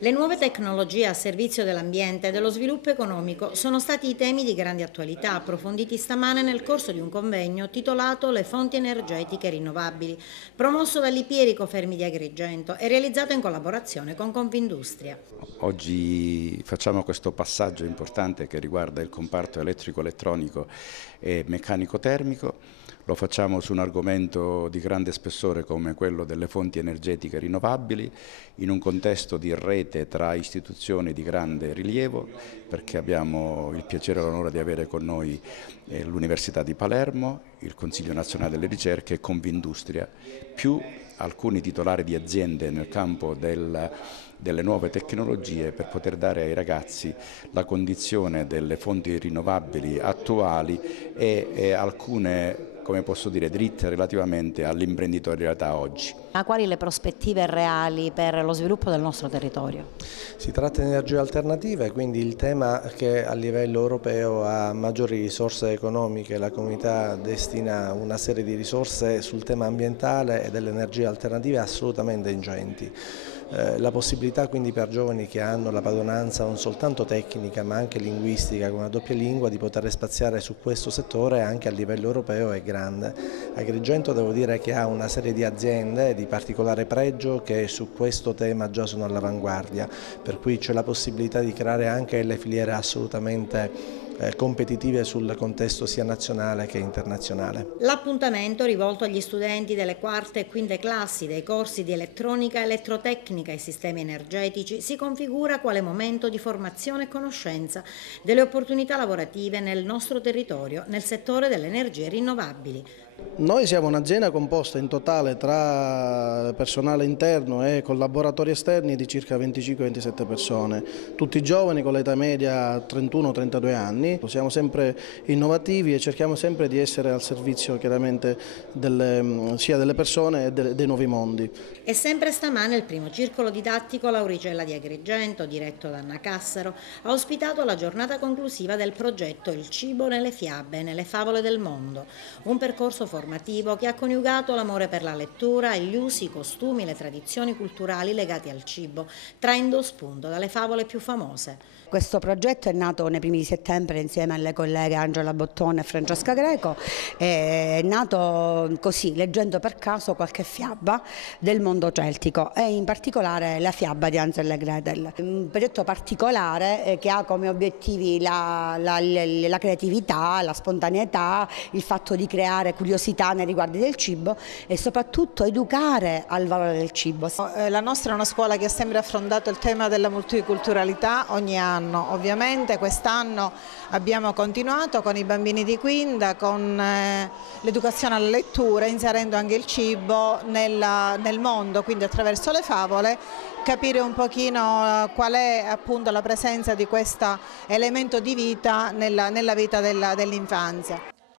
Le nuove tecnologie a servizio dell'ambiente e dello sviluppo economico sono stati i temi di grande attualità, approfonditi stamane nel corso di un convegno titolato Le fonti energetiche rinnovabili, promosso dall'Ipierico Fermi di Agrigento e realizzato in collaborazione con Confindustria. Oggi facciamo questo passaggio importante che riguarda il comparto elettrico-elettronico e meccanico-termico. Lo facciamo su un argomento di grande spessore come quello delle fonti energetiche rinnovabili, in un contesto di rete tra istituzioni di grande rilievo, perché abbiamo il piacere e l'onore di avere con noi l'Università di Palermo, il Consiglio Nazionale delle Ricerche e Confindustria, più alcuni titolari di aziende nel campo delle nuove tecnologie per poter dare ai ragazzi la condizione delle fonti rinnovabili attuali e alcune, come posso dire, dritte relativamente all'imprenditorialità oggi. Ma quali le prospettive reali per lo sviluppo del nostro territorio? Si tratta di energie alternative, quindi il tema che a livello europeo ha maggiori risorse economiche, la comunità destina una serie di risorse sul tema ambientale e delle energie alternative assolutamente ingenti. La possibilità quindi per giovani che hanno la padronanza non soltanto tecnica ma anche linguistica con una doppia lingua di poter spaziare su questo settore anche a livello europeo è grande. Agrigento devo dire che ha una serie di aziende di particolare pregio che su questo tema già sono all'avanguardia, per cui c'è la possibilità di creare anche le filiere assolutamente competitive sul contesto sia nazionale che internazionale. L'appuntamento rivolto agli studenti delle quarte e quinte classi dei corsi di elettronica, elettrotecnica e sistemi energetici si configura quale momento di formazione e conoscenza delle opportunità lavorative nel nostro territorio nel settore delle energie rinnovabili. Noi siamo un'azienda composta in totale tra personale interno e collaboratori esterni di circa 25-27 persone, tutti giovani con l'età media 31-32 anni. Siamo sempre innovativi e cerchiamo sempre di essere al servizio chiaramente sia delle persone e dei nuovi mondi. E sempre stamane il primo circolo didattico Lauricella di Agrigento, diretto da Anna Cassaro, ha ospitato la giornata conclusiva del progetto Il cibo nelle fiabe, nelle favole del mondo, un percorso formativo che ha coniugato l'amore per la lettura e gli usi, i costumi, le tradizioni culturali legati al cibo, traendo spunto dalle favole più famose. Questo progetto è nato nei primi di settembre insieme alle colleghe Angela Bottone e Francesca Greco, è nato così, leggendo per caso qualche fiaba del mondo celtico e in particolare la fiaba di Hansel e Gretel. Un progetto particolare che ha come obiettivi la creatività, la spontaneità, il fatto di creare curiosità nei riguardi del cibo e soprattutto educare al valore del cibo. La nostra è una scuola che ha sempre affrontato il tema della multiculturalità ogni anno. Ovviamente quest'anno abbiamo continuato con i bambini di quinta, con l'educazione alla lettura, inserendo anche il cibo nel mondo, quindi attraverso le favole capire un pochino qual è appunto la presenza di questo elemento di vita nella vita dell'infanzia.